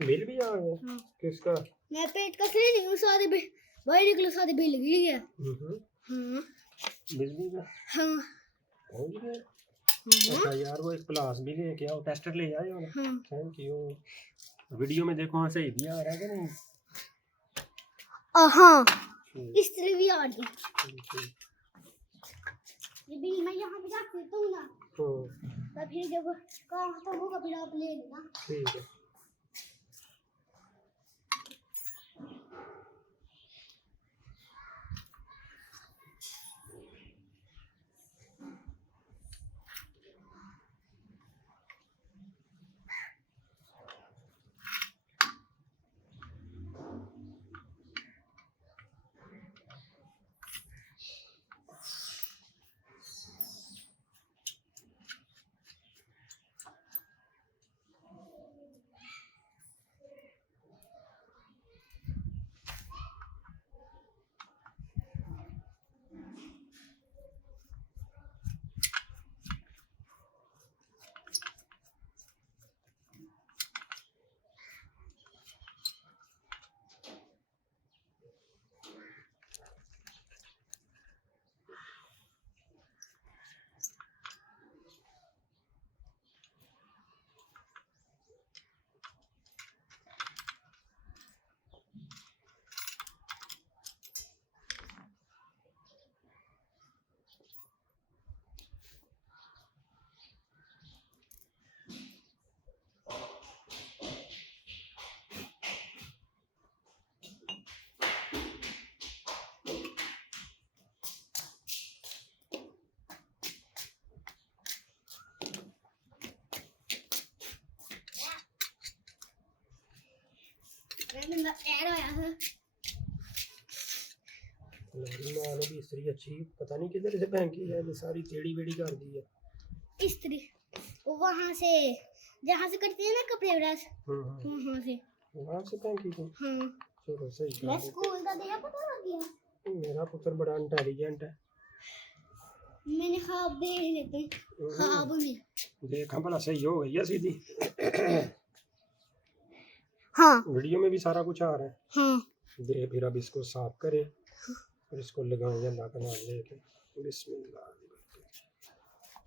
Bill भी आ गया? हाँ। किसका? मैं पेट का सही नहीं हूँ, सारे भाई निकलो, सारे बिल गिर गया। हाँ बिजली का हाँ पहुंच गया। हाँ अच्छा यार वो एक प्लास भी लेके आओ, टेस्टर ले आए हो ना? हाँ। Thank you. वीडियो में देखो हाँ सही भी आ रहा है कि नहीं? हाँ ठीक, इस्त्री भी आ गई। ठीक। ये बिल मैं यहाँ पे रख देता हूँ ना, तो फिर जब काम खत्म होगा फिर आप ले लेना। ठीक है। माँ ने भी इस्त्री अच्छी पता नहीं किधर से फेंकी है, ये सारी टेढ़ी बेड़ी कर दी है इस्त्री। वहाँ से जहाँ से करते हैं ना कपड़े ब्रश, वहाँ से फेंकी थी। हाँ। चलो सही। मैं स्कूल का दिया, पता लग गया। मेरा पुत्र बड़ा इंटेलिजेंट है। मैंने ख्वाब देख लेते, ख्वाब में देखा भला सही हो गई है सीधी। हाँ वीडियो में भी सारा कुछ आ रहा है। हाँ। दे फिर अब इसको साफ करें और इसको लगाएंगे अल्लाह का नाम लेके। बिस्मिल्लाह।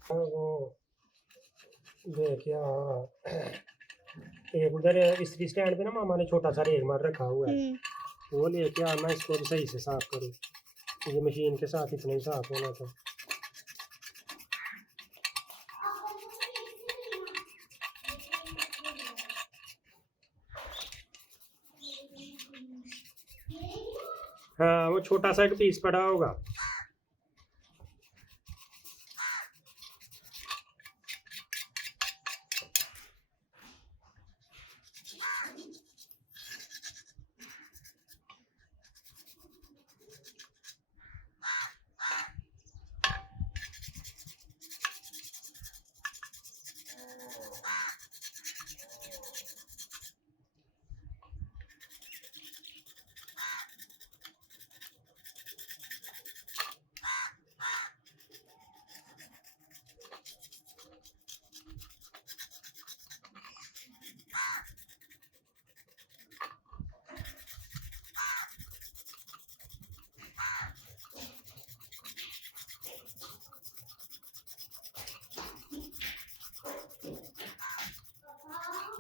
हाँ वो देखिए एक उधर इस्त्री स्टैंड पे ना मामा ने छोटा सा रेगमार रखा हुआ है, वो लेके आना, इसको भी सही से साफ करो। ये मशीन के साथ इतना ही साफ होना था। हाँ वो छोटा सा एक पीस पड़ा होगा।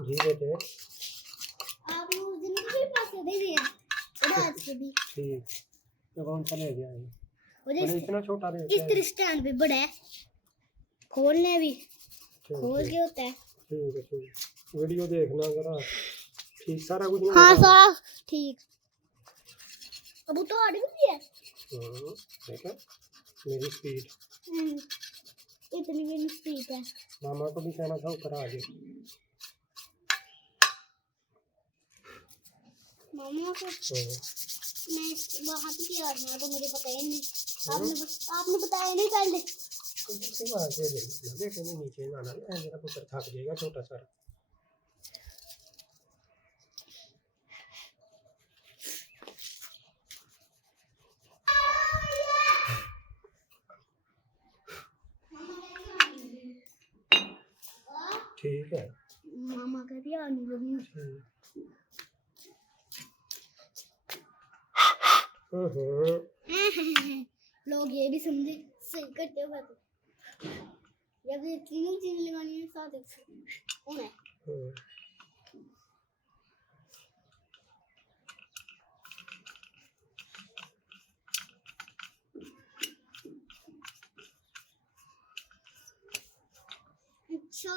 जी बेटे आप उस दिन भी पैसे दे दिए और आज के भी। ठीक तो कौन सा ले गया है? और इतना छोटा दे इस तरह स्टैंड भी बड़ा है, खोलने भी खोल के होता है। ठीक है ठीक। वीडियो देखना जरा ठीक, सारा कुछ नहीं। हाँ सारा ठीक। अब तो आड़ी भी है। देखा मेरी स्पीड, इतनी मेरी स्पीड है। मामा को भी कहना था ऊपर आ जाए। मामा को मैं वहाँ पे किया था तो मुझे पता ही नहीं। आपने बताया नहीं पहले। बेटे ने नीचे जाना है, मेरा पुत्र थक जाएगा छोटा सा। ठीक है मामा का भी आने लगी। लोग ये भी समझे सही करते हो बात। जब ये तीनों चीज लगानी है साथ उन्हें अच्छा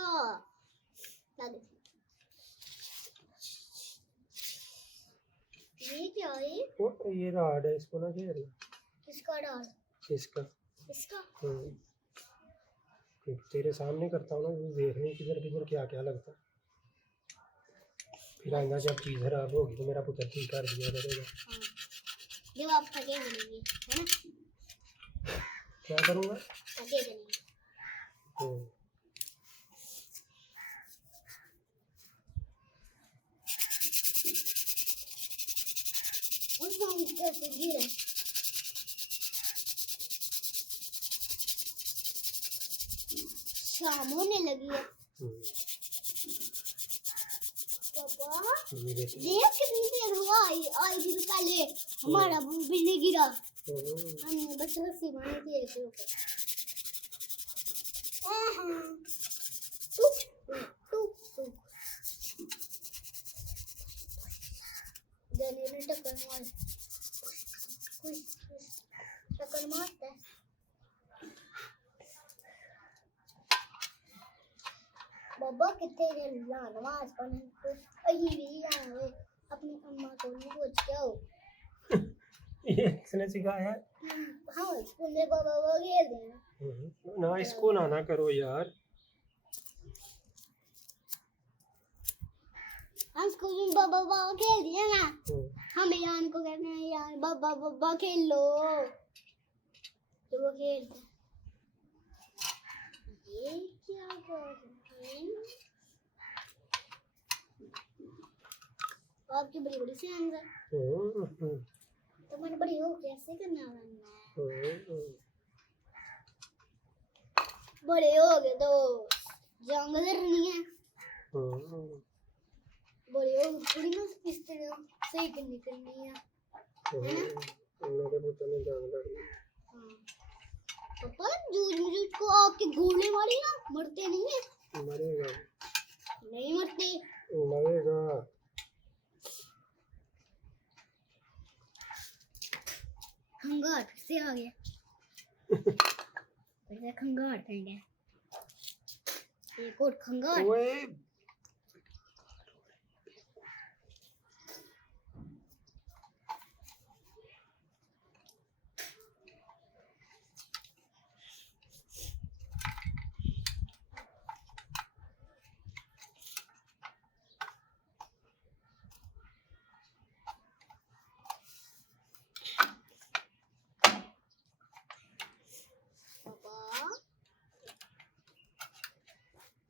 ये क्या है? ये राड है, इसको ना घेर लो। किसका राड? इसका। इसका? तेरे सामने करता हूँ ना, देख नहीं किधर किधर क्या क्या लगता है। फिर आएगा जब चीज खराब होगी तो मेरा पुत्र ठीक कर दिया करेगा। जब आप थके बनेंगे है ना, क्या करूँगा? थके बनेंगे। कैसे गिरा? शाम होने लगी है। पापा देख कितनी देर हुआ आई थी तो पहले हमारा बिजली गिरा। हमने बस रस्सी बांधी थी एक ऊपर। टुक टुक टुक जाने ने टक्कर मारता है। बाबा कितने दिन नमाज पढ़ने को अही भी आए अपनी अम्मा को नहीं पूछ क्या हो। ये किसने सिखाया है? हाँ स्कूल में बाबा वो खेल देना ना, इसको ना करो यार। हम स्कूल में बाबा बाबा खेल दिया ना, हम यान को कहते हैं यार बाबा बाबा खेल लो तो वो खेलते। ये क्या कर रहे हैं? आपकी बड़ी बड़ी सी आंसर तो मैंने बड़ी हो कैसे करना है? बड़े हो गए तो जंग करनी है। बड़े हो थोड़ी ना इस तरह सही करनी है ना। पापा जूझ को आपके गोले मारी ना मरते नहीं है। मरेगा नहीं मरते। मरेगा। खंगार से आ गया। वैसे खंगार थे क्या? एक और खंगार। ओए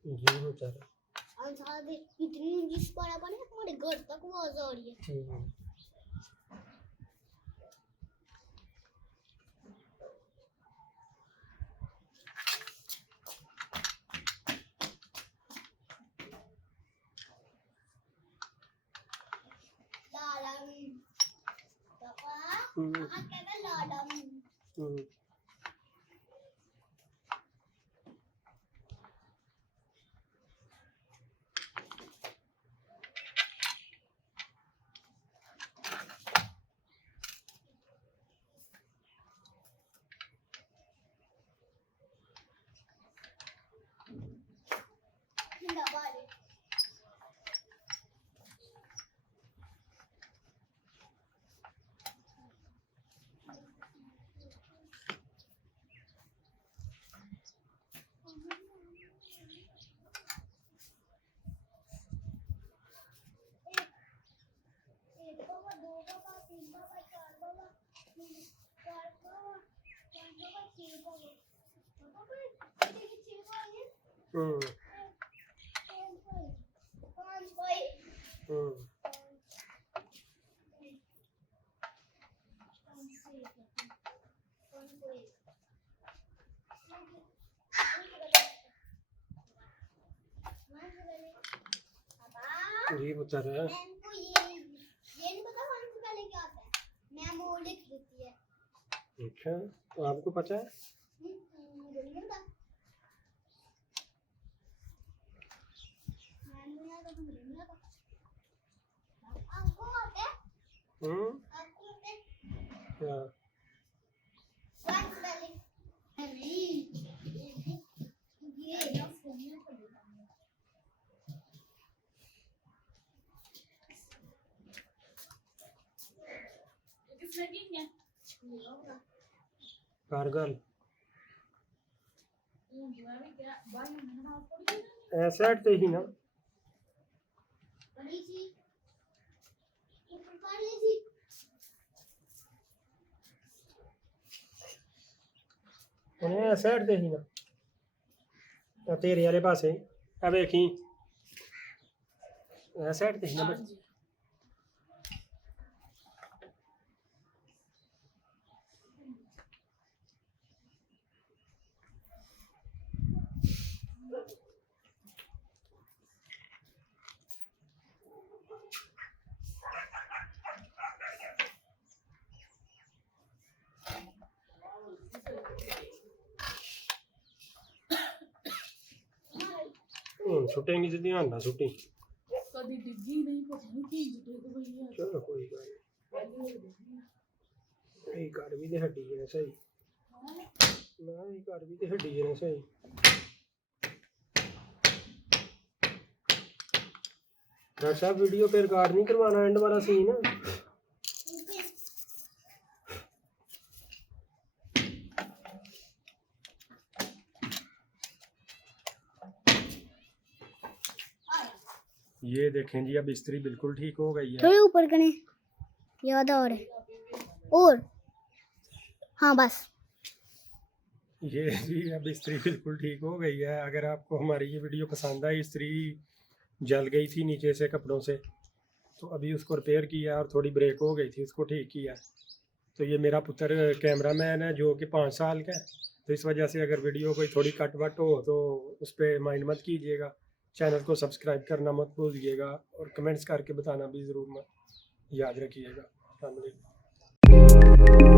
जी बेचारा आंसर इतनी जिस पर हमारे घर तक आवाज आ रही है। पापा कहता लाडम। जी बता रहा है। अच्छा, तो आपको पता है? हाँ। कारगल ऐसा तो ही ना। ऐसा तो ही ना तेरे वाले पासे अब देखी ऐसा तो ही ना। छुटेंगी तो ध्यान ना छुटी। कभी डिग्गी नहीं पता नहीं की जुटे तो भैया चलो कोई बात नहीं। घर भी तो हड्डी है सही ना, घर भी तो हड्डी है सही। डॉक्टर साहब वीडियो पे रिकॉर्ड नहीं करवाना एंड वाला सीन है। ये देखें जी, अब इस्त्री बिल्कुल ठीक हो गई है। थोड़ी ऊपर करें, ज्यादा और हाँ बस। ये जी अब इस्त्री बिल्कुल ठीक हो गई है। अगर आपको हमारी ये वीडियो पसंद आई, इस्त्री जल गई थी नीचे से कपड़ों से, तो अभी उसको रिपेयर किया और थोड़ी ब्रेक हो गई थी, उसको ठीक किया। तो ये मेरा पुत्र कैमरामैन है जो कि 5 साल का है, तो इस वजह से अगर वीडियो कोई थोड़ी कट वट हो तो उस पर माइंड मत कीजिएगा। चैनल को सब्सक्राइब करना मत भूलिएगा और कमेंट्स करके बताना भी ज़रूर मत याद रखिएगा। अस्सलाम वालेकुम।